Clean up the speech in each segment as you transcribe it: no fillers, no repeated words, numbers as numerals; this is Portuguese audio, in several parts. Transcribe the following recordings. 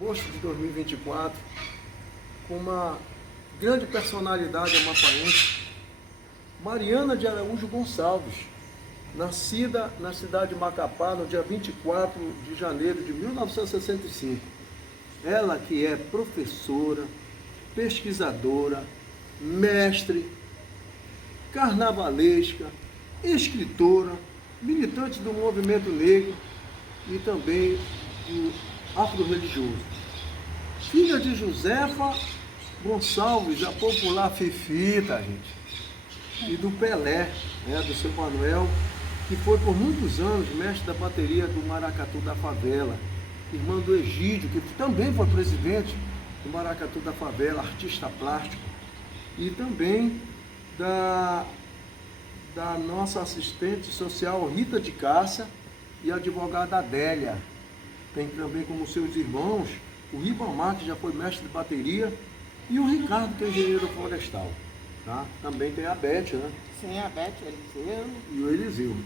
Agosto de 2024, com uma grande personalidade amapaense, Mariana de Araújo Gonçalves, nascida na cidade de Macapá no dia 24 de janeiro de 1965. Ela que é professora, pesquisadora, mestre, carnavalesca, escritora, militante do movimento negro e também do afro-religioso. Filha de Josefa Gonçalves, a popular Fifi, tá, gente? E do Pelé, do seu Manuel, que foi por muitos anos mestre da bateria do Maracatu da Favela, irmã do Egídio, que também foi presidente do Maracatu da Favela, artista plástico, e também da nossa assistente social Rita de Cássia e a advogada Adélia. Tem também como seus irmãos o Ribamar, que já foi mestre de bateria, e o Ricardo, que é engenheiro florestal. Tá? Também tem a Beth, né? Sim, a Beth, o Eliseu. E o Eliseu.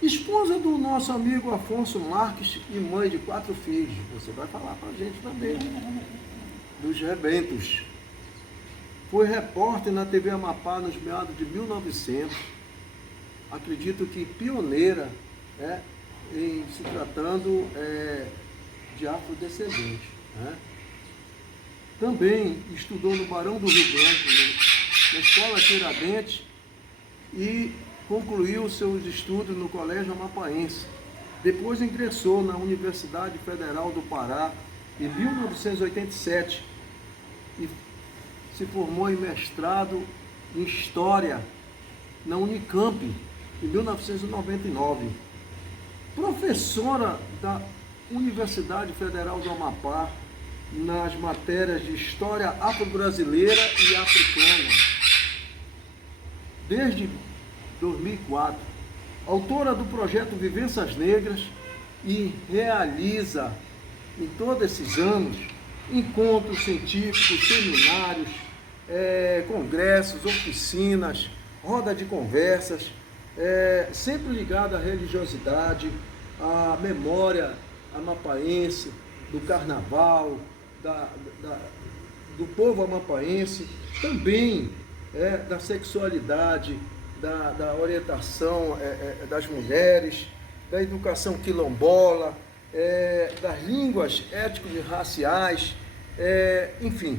Esposa do nosso amigo Afonso Marques e mãe de 4 filhos. Você vai falar pra gente também dos rebentos. Foi repórter na TV Amapá nos meados de 1900. Acredito que pioneira, em se tratando de afrodescendente. Também estudou no Barão do Rio Branco, na Escola Tiradentes, e concluiu seus estudos no Colégio Amapaense. Depois ingressou na Universidade Federal do Pará em 1987 e se formou em mestrado em História na Unicamp em 1999. Professora da Universidade Federal do Amapá nas matérias de História Afro-Brasileira e Africana. Desde 2004, autora do projeto Vivências Negras, e realiza em todos esses anos encontros científicos, seminários, congressos, oficinas, roda de conversas, sempre ligada à religiosidade, à memória amapaense, do carnaval, do povo amapaense, também da sexualidade, da orientação das mulheres, da educação quilombola, das línguas étnicas e raciais, enfim.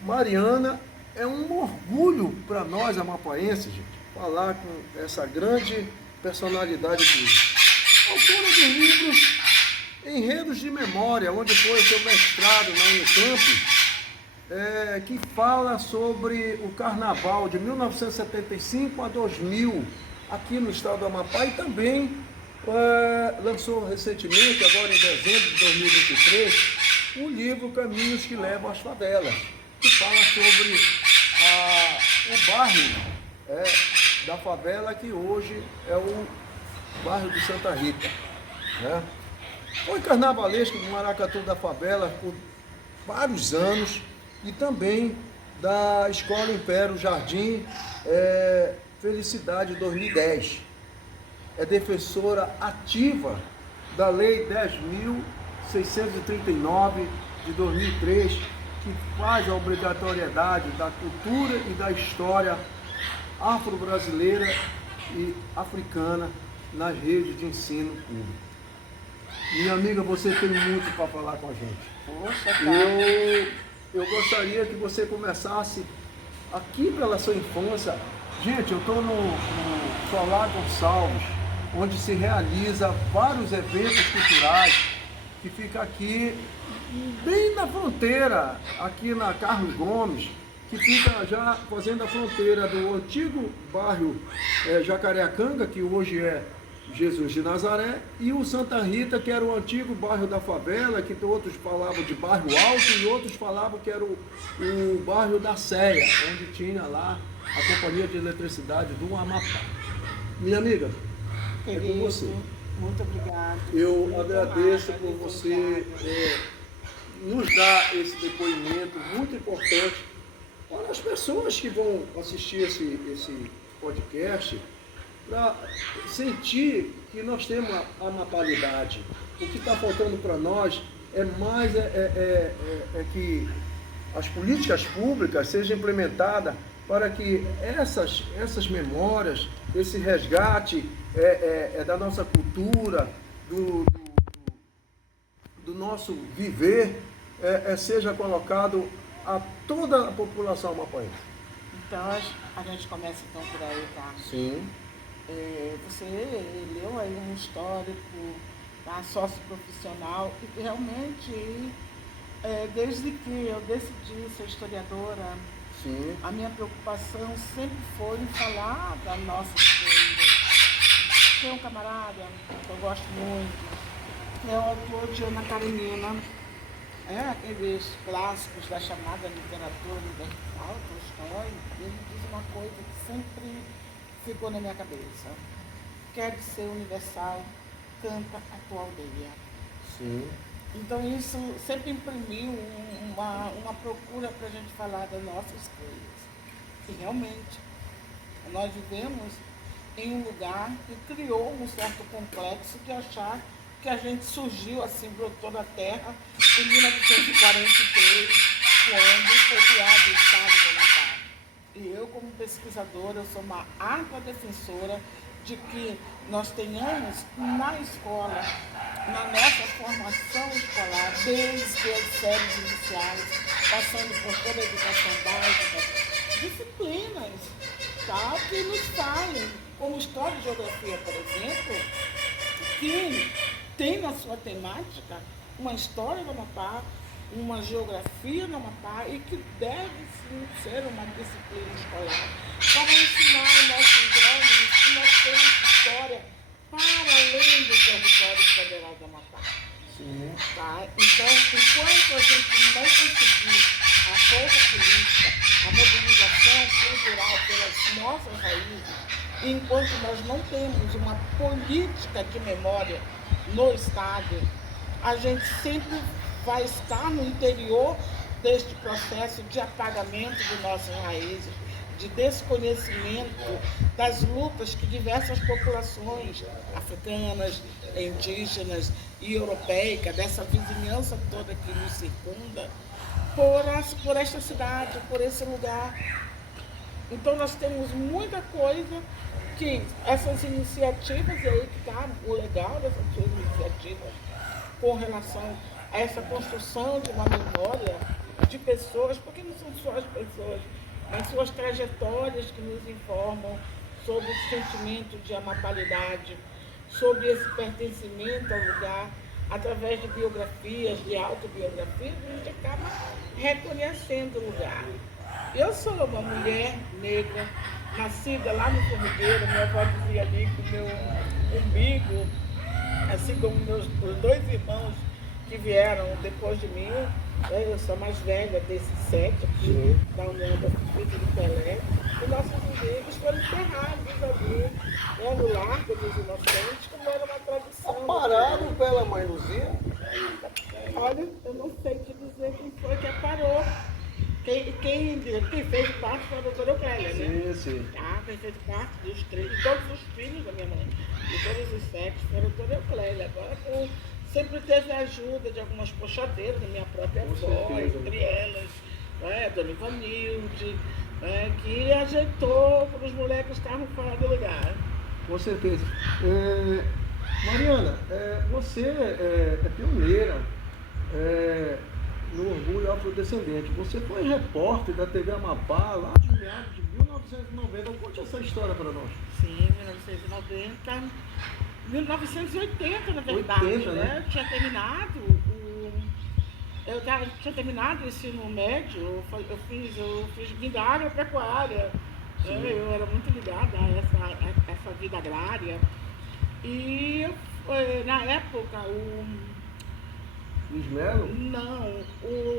Mariana é um orgulho para nós amapaenses, gente, falar com essa grande personalidade aqui. Autora de livros Enredos de Memória, onde foi o seu mestrado na Unicamp, que fala sobre o carnaval de 1975 a 2000, aqui no estado do Amapá, e também lançou recentemente, agora em dezembro de 2023, o livro Caminhos que Levam às Favelas, que fala sobre o bairro da favela, que hoje é o bairro de Santa Rita. Foi carnavalesco do Maracatu da Favela por vários anos e também da Escola Império Jardim Felicidade 2010. É defensora ativa da Lei 10.639 de 2003, que faz a obrigatoriedade da cultura e da história afro-brasileira e africana nas redes de ensino público. Minha amiga, você tem muito para falar com a gente. Poxa, cara. Eu gostaria que você começasse aqui pela sua infância. Gente, eu estou no Solar Gonçalves, onde se realiza vários eventos culturais, que fica aqui bem na fronteira, aqui na Carlos Gomes, que fica já fazendo a fronteira do antigo bairro Jacareacanga, que hoje é Jesus de Nazaré, e o Santa Rita, que era o antigo bairro da favela, que outros falavam de bairro alto e outros falavam que era o bairro da Ceia, onde tinha lá a Companhia de Eletricidade do Amapá. Minha amiga, Querido, é com você. Muito obrigada. Eu agradeço por você nos dar esse depoimento muito importante para as pessoas que vão assistir esse podcast, para sentir que nós temos a amapalidade. O que está faltando para nós é mais que as políticas públicas sejam implementadas para que essas memórias, esse resgate da nossa cultura, do nosso viver, seja colocado a toda a população amapaense. Então a gente começa então por aí, tá? Sim. Você leu aí um histórico da socioprofissional e realmente, desde que eu decidi ser historiadora, Sim. a minha preocupação sempre foi em falar da nossa história. Tem um camarada que eu gosto muito, é o autor de Ana Karenina, aqueles clássicos da chamada literatura universal, Tolstói. Ele diz uma coisa que sempre ficou na minha cabeça: quer ser universal, canta a tua aldeia. Sim. Então isso sempre imprimiu uma procura para a gente falar das nossas coisas. E realmente, nós vivemos em um lugar que criou um certo complexo de achar que a gente surgiu assim, brotou da terra em 1943, quando foi criado o Estado do Amapá. E eu, como pesquisadora, eu sou uma árdua defensora de que nós tenhamos na escola, na nossa formação escolar, desde as séries iniciais, passando por toda a educação básica, disciplinas, tá? Que nos falem, como História e Geografia, por exemplo, que tem na sua temática uma história do Amapá, uma geografia do Amapá e que deve sim ser uma disciplina escolar para ensinar aos nossos jovens que nós temos história para além do território federal do Amapá. Sim. Tá? Então, enquanto a gente não conseguir a força política, a mobilização cultural pelas nossas raízes, enquanto nós não temos uma política de memória no Estado, a gente sempre vai estar no interior deste processo de apagamento de nossas raízes, de desconhecimento das lutas que diversas populações africanas, indígenas e europeicas, dessa vizinhança toda que nos circunda, por esta cidade, por esse lugar. Então nós temos muita coisa que essas iniciativas, e aí que está o legal dessas suas iniciativas, com relação a essa construção de uma memória de pessoas, porque não são só as pessoas, mas suas trajetórias que nos informam sobre esse sentimento de amapalidade, sobre esse pertencimento ao lugar, através de biografias, de autobiografias, a gente acaba reconhecendo o lugar. Eu sou uma mulher negra, nascida lá no Formigueiro, minha avó dizia ali que o meu umbigo, assim como os dois irmãos que vieram depois de mim, eu sou a mais velha desses 7 aqui, da União da Filha do Pelé, e nossos umbigos foram enterrados ali, no Largo dos Inocentes, como era uma tradição. Pararam pela mãe Luzia? Olha, eu não sei te dizer quem foi que aparou. Quem fez parte foi a doutora Euclélia, né? Sim. Tá? Quem fez parte dos 3, de todos os filhos da minha mãe, de todos os 7, foi a doutora Euclélia. Agora, sempre teve a ajuda de algumas puxadeiras da minha própria avó, entre elas, Dona Ivanilde, que ajeitou para os moleques que estavam fora do lugar. Com certeza. Mariana, você é pioneira no orgulho afrodescendente. Você foi repórter da TV Amapá lá de meados de 1990. Conte essa história para nós. Sim, 1980, na verdade. 80, né? Eu tinha terminado o ensino médio, eu fiz vida agropecuária. Eu era muito ligada a essa vida agrária. E na época Luiz Melo? Não,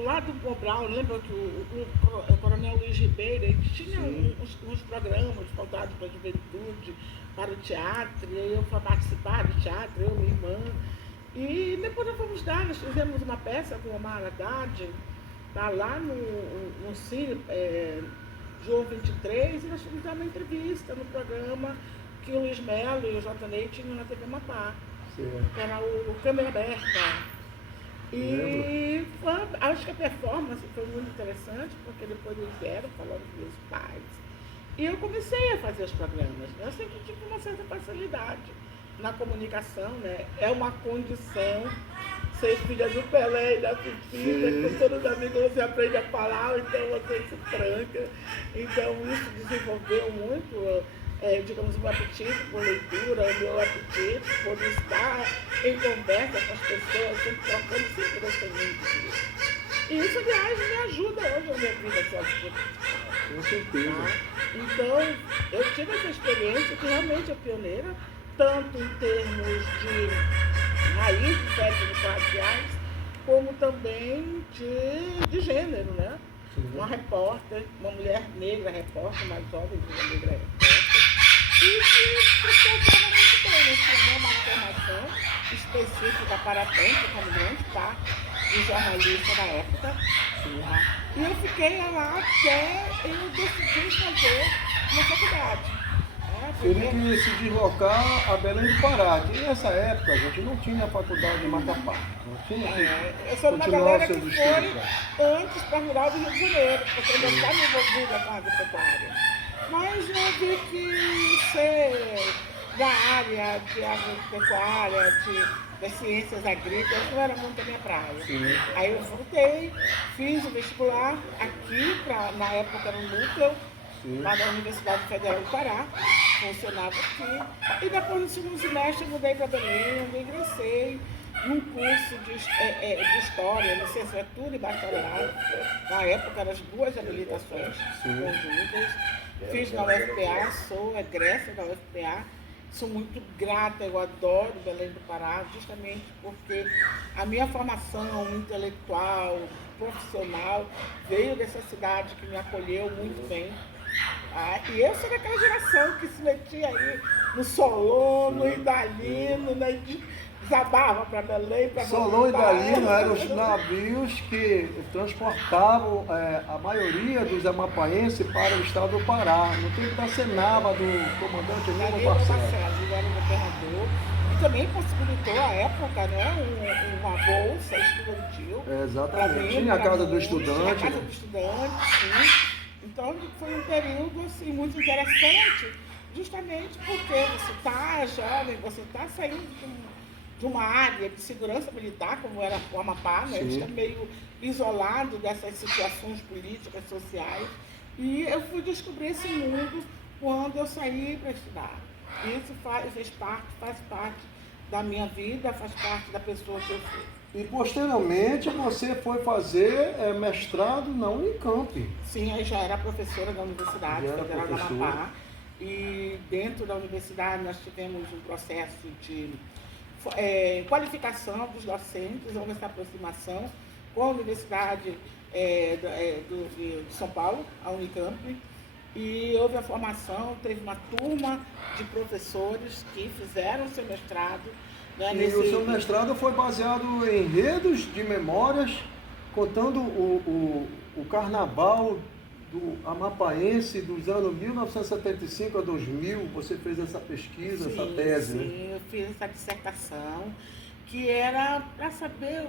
lá do Mobral, lembra que o Coronel Luiz Ribeiro, ele tinha uns programas voltados para a juventude, para o teatro, e eu fui participar do teatro, eu e minha irmã. E depois nós fizemos uma peça com o Omar Haddad, tá, lá no Cine João 23, e nós fizemos uma entrevista no programa que o Luiz Melo e o J. Ney tinham na TV Amapá, que era o Câmera Aberta. E acho que a performance foi muito interessante, porque depois eles vieram falando com meus pais. E eu comecei a fazer os programas. Eu sempre tive uma certa facilidade na comunicação, né? É uma condição ser filha do Pelé e da Pepita, com todos os amigos você aprende a falar, então você se tranca. Então isso desenvolveu muito, digamos, o meu apetite por leitura, o meu apetite por estar em conversa com as pessoas, sempre trocando, sempre gostei muito disso. E isso, aliás, me ajuda hoje na minha vida socioprofissional. Com certeza. Tá? Então, eu tive essa experiência que realmente é pioneira, tanto em termos de raízes étnico-raciais, como também de gênero, né? Sim. Uma repórter, uma mulher negra repórter, mais jovem que uma negra repórter, e que se portava muito bem, né? Tinha uma formação específica para tanto, como grande parte de jornalista da época. Tá? E eu fiquei lá até eu decidir fazer uma faculdade. Teve que se deslocar a Belém do Pará, que nessa época a gente não tinha faculdade em Macapá. Não tinha que eu sou uma galera que seus foi estudos lá. antes para Rural do Rio de Janeiro, porque eu não estava envolvida com a agropecuária. Mas eu vi que ser da área de agropecuária, das ciências agrícolas, não era muito a minha praia. Sim. Aí eu voltei, fiz o vestibular aqui, na época era um núcleo, lá na Universidade Federal do Pará, funcionava aqui. E depois no segundo semestre eu mudei para Belém, onde ingressei num curso de História, licenciatura e bacharelado. Na época eram as duas habilitações conjuntas. Fiz na UFPA, sou egressa da UFPA. Sou muito grata, eu adoro Belém do Pará, justamente porque a minha formação intelectual, profissional, veio dessa cidade que me acolheu muito bem. E eu sou daquela geração que se metia aí no Solon, no Idalino, desabava para Belém, para Solon e Idalino eram os navios que transportavam a maioria dos amapaenses para o estado do Pará, no tempo da Senaba, do comandante Nilo Barcelos. Ele era o governador e também possibilitou à época, né, uma bolsa estudantil. Exatamente, tinha a Casa do Estudante. Tinha a Casa do Estudante, sim. Então foi um período assim, muito interessante, justamente porque você está jovem, você está saindo de uma área de segurança militar, como era o Amapá, né? A gente está meio isolado dessas situações políticas, sociais. E eu fui descobrir esse mundo quando eu saí para estudar. Isso faz parte da minha vida, faz parte da pessoa que eu sou. E posteriormente você foi fazer mestrado na Unicamp. Sim, aí já era professora da Universidade Federal do Amapá. E dentro da universidade nós tivemos um processo de qualificação dos docentes, houve essa aproximação com a Universidade de São Paulo, a Unicamp. E houve a formação, teve uma turma de professores que fizeram seu mestrado. Né, e o seu mestrado foi baseado em enredos de memórias, contando o carnaval do amapaense dos anos 1975 a 2000. Você fez essa pesquisa, essa tese, sim, né? Sim, eu fiz essa dissertação, que era para saber,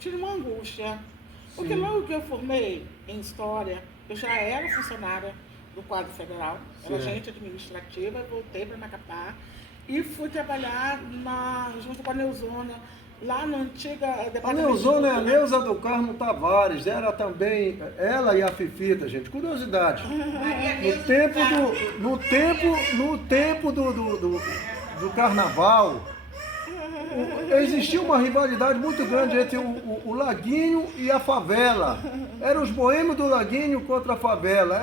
tive uma angústia. Porque logo que eu formei em História, eu já era funcionária do quadro federal, era agente administrativa, voltei para Macapá e fui trabalhar junto com a Neuzona, lá na antiga... A Neuzona é a Neuza do Carmo Tavares, era também ela e a Fifita, gente, curiosidade. No tempo do carnaval, existia uma rivalidade muito grande entre o Laguinho e a favela. Eram os boêmios do Laguinho contra a favela.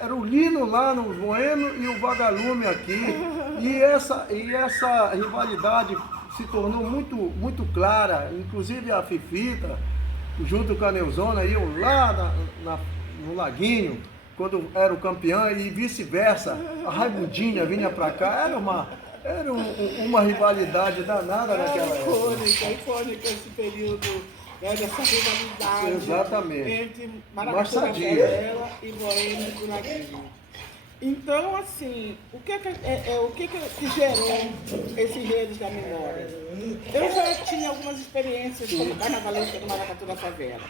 Era o Lino lá nos boêmios e o Vagalume aqui. E essa rivalidade se tornou muito, muito clara. Inclusive a Fifita, junto com a Neuzona, iam lá no Laguinho, quando era o campeão, e vice-versa. A Raimundinha vinha pra cá. Era uma rivalidade danada naquela época. Icônica esse período, né, dessa rivalidade. Exatamente. Entre Maracatu da Favela e Boêmio do Laguinho. Então, assim, o que gerou esses redes da memória? Eu já tinha algumas experiências como carnavalesca do Maracatu da Favela.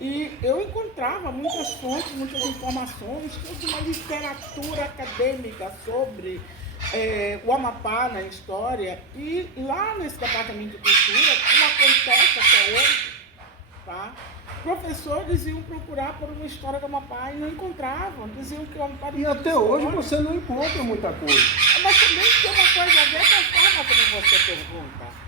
E eu encontrava muitas fontes, muitas informações, toda uma literatura acadêmica sobre o Amapá na história. E lá nesse departamento de cultura, como acontece até hoje, tá? Professores iam procurar por uma história do Amapá e não encontravam, diziam que o Amapá não E tinha até hoje história. você não encontra muita coisa. Mas também tem uma coisa a ver com a forma como você pergunta.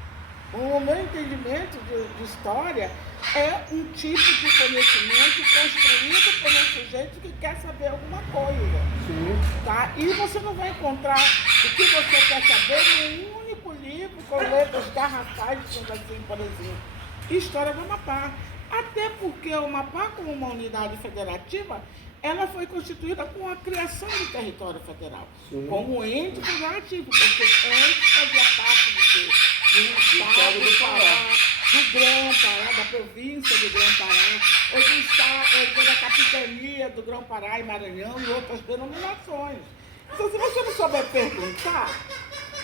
O meu entendimento de história é um tipo de conhecimento construído por um sujeito que quer saber alguma coisa. Sim. Tá? E você não vai encontrar o que você quer saber em um único livro com letras garrafais, assim, por exemplo. História do Amapá. Até porque o Amapá, como uma unidade federativa, ela foi constituída com a criação do território federal, como ente federativo, porque antes fazia parte do estado do Pará, do Grão-Pará, da província do Grão-Pará, ou do estado, ou da capitania do Grão-Pará e Maranhão e outras denominações. Então, se você não souber perguntar,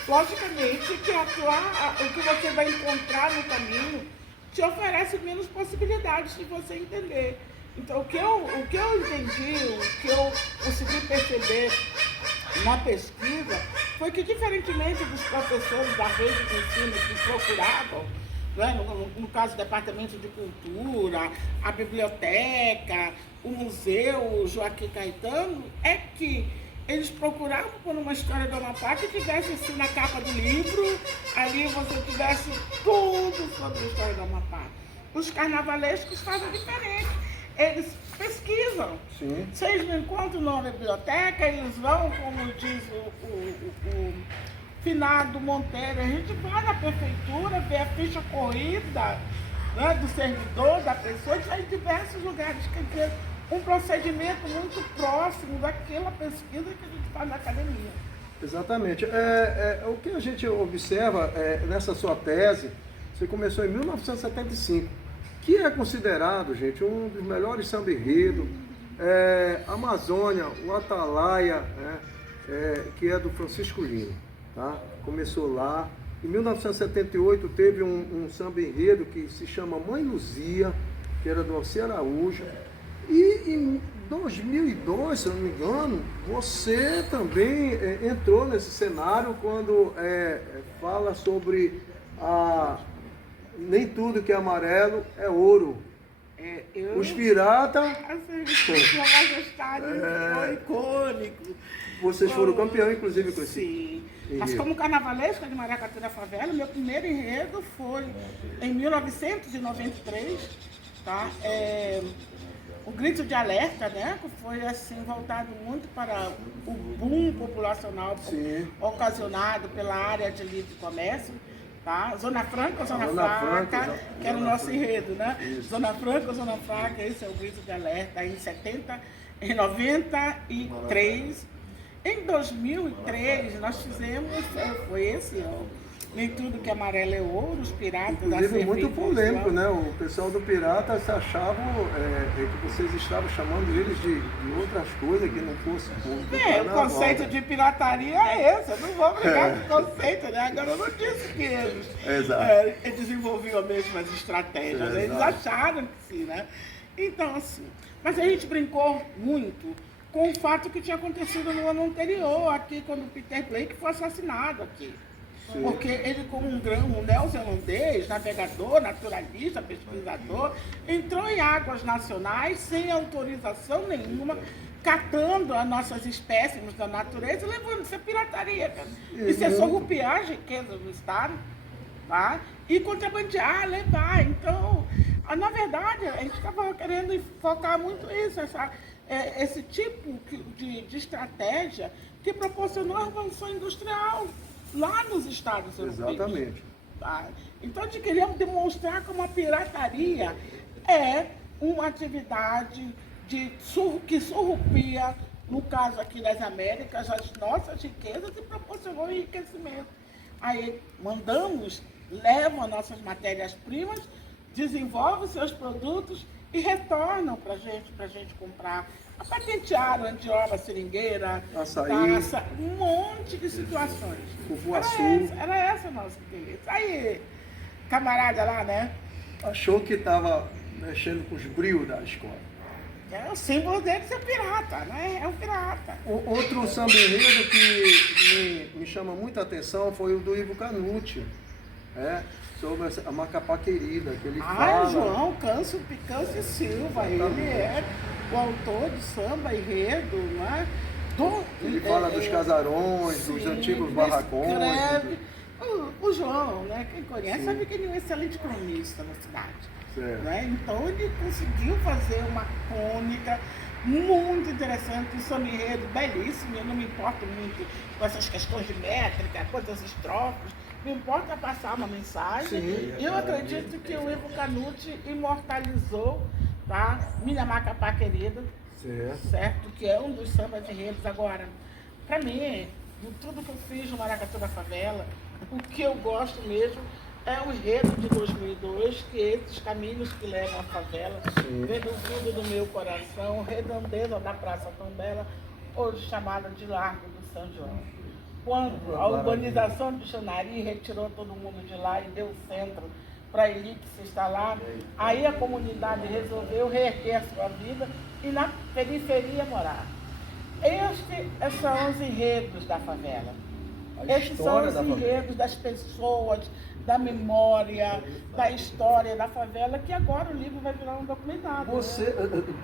logicamente que o que você vai encontrar no caminho te oferece menos possibilidades de você entender. Então, o que eu entendi, o que eu consegui perceber na pesquisa, foi que, diferentemente dos professores da rede de ensino que procuravam, né, no caso do Departamento de Cultura, a biblioteca, o museu Joaquim Caetano, é que eles procuravam por uma história do Amapá que tivesse assim na capa do livro, ali você tivesse tudo sobre a história do Amapá. Os carnavalescos fazem diferente. Eles pesquisam. Sim. Vocês não encontram na biblioteca, eles vão, como diz o finado Monteiro, a gente vai na prefeitura, vê a ficha corrida, né, do servidor, da pessoa, isso aí em diversos lugares. Quer dizer, um procedimento muito próximo daquela pesquisa que a gente faz na academia. Exatamente. O que a gente observa nessa sua tese, você começou em 1975, que é considerado, gente, um dos melhores samba-enredo, Amazônia, o Atalaia, que é do Francisco Lima, tá? Começou lá. Em 1978 teve um samba-enredo que se chama Mãe Luzia, que era do Alci Araújo. E em 2002, se eu não me engano, você também entrou nesse cenário quando fala sobre nem tudo que é amarelo é ouro. Os piratas... Assim, Sua Majestade foi icônico. Vocês foram campeão, inclusive, com esse... Sim. Mas como carnavalesca de Maracatu da Favela, meu primeiro enredo foi em 1993, tá? O Grito de Alerta, né? Que foi assim, voltado muito para o boom populacional ocasionado pela área de livre comércio. Tá? Zona Franca ou Zona Fraca, que era o nosso enredo, né? Isso. Zona Franca ou Zona Fraca, esse é o Grito de Alerta, em 93. Em 2003, nós fizemos, foi esse ano, Nem Tudo que Amarelo é Ouro, os piratas da cerveja. Inclusive muito polêmico, né? O pessoal do pirata se achava que vocês estavam chamando eles de outras coisas que não fosse o conceito de pirataria é esse, eu não vou brigar com o conceito, né? Agora eu não disse que eles desenvolviam as mesmas estratégias, eles acharam que sim, né? Então, assim, mas a gente brincou muito com o fato que tinha acontecido no ano anterior, aqui, quando o Peter Blake foi assassinado aqui. Sim. Porque ele, como um neozelandês, navegador, naturalista, pesquisador, entrou em águas nacionais sem autorização nenhuma, catando as nossas espécimes da natureza e levando isso a pirataria. Isso é surrupiar as riquezas do Estado, tá? E contrabandear, levar. Então, na verdade, a gente estava querendo focar muito isso, esse tipo de estratégia que proporcionou a revolução industrial lá nos Estados Unidos. Exatamente. Tá? Então, a gente queria demonstrar como a pirataria é uma atividade que surrupia, no caso aqui das Américas, as nossas riquezas e proporcionou enriquecimento. Aí levam as nossas matérias-primas, desenvolvem seus produtos e retornam para gente comprar. Patentearam andioba, seringueira, Açaí. taça, um monte de situações. Cupuaçu. Era essa a nossa interesse. Aí, camarada lá, né? Achou que estava mexendo com os brios da escola. O símbolo dele é pirata, né? É um pirata. Outro samba enredo que me chama muita atenção foi o do Ivo Canucci, sobre a Macapá Querida, que ele fala. João Câncio e Silva, ele é o autor do samba enredo, não é? Ele fala dos casarões, sim, dos antigos barracões. Escreve. O João, né? Quem conhece sabe que ele é um excelente cronista na cidade. Né? Então ele conseguiu fazer uma crônica muito interessante, um samba enredo belíssimo. Eu não me importo muito com essas questões de métrica, com essas estrofes, me importa passar uma mensagem. E eu acredito que o Ivo Canucci imortalizou, tá? Minha Macapá Querida, certo? Que é um dos sambas enredos. Agora, para mim, de tudo que eu fiz no Maracatu da Favela, o que eu gosto mesmo é o enredo de 2002, que é esses caminhos que levam à favela, vendo o fundo do meu coração, redondeza da Praça Tão Bela, hoje chamada de Largo do São João. Quando a urbanização do Xanari retirou todo mundo de lá e deu centro para a elite se instalar, aí a comunidade resolveu reerguer a sua vida e na periferia morar. Esses são os enredos da favela. Esses são os enredos das pessoas, da memória, da história da favela, que agora o livro vai virar um documentário. Você,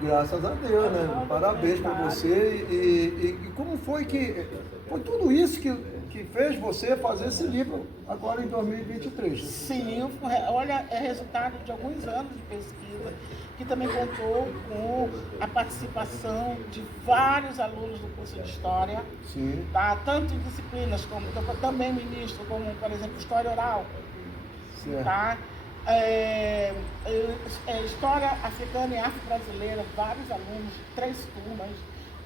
graças a Deus, né? Parabéns para você. E como foi que... Foi tudo isso que fez você fazer esse livro agora em 2023? Sim, olha, é resultado de alguns anos de pesquisa, que também contou com a participação de vários alunos do curso de História, tá? Tanto em disciplinas como também ministro, como, por exemplo, História Oral. Tá? História africana e afro-brasileira, vários alunos, 3 turmas,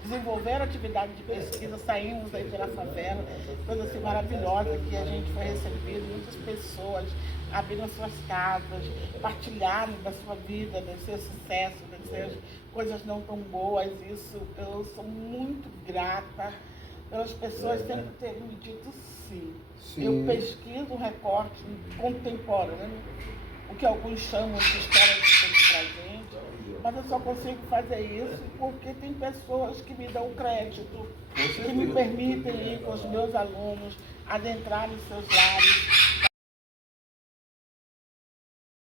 desenvolveram atividade de pesquisa, saímos daí pela favela, coisa assim maravilhosa, que a gente foi recebido, muitas pessoas abriram suas casas, partilharam da sua vida, do seu sucesso, das suas coisas não tão boas. Isso eu sou muito grata pelas pessoas sempre terem me dito sim. Eu pesquiso um recorte contemporâneo, o que alguns chamam de história de tempo presente, mas eu só consigo fazer isso porque tem pessoas que me dão crédito, que me permitem ir com os meus alunos, adentrar nos seus lares,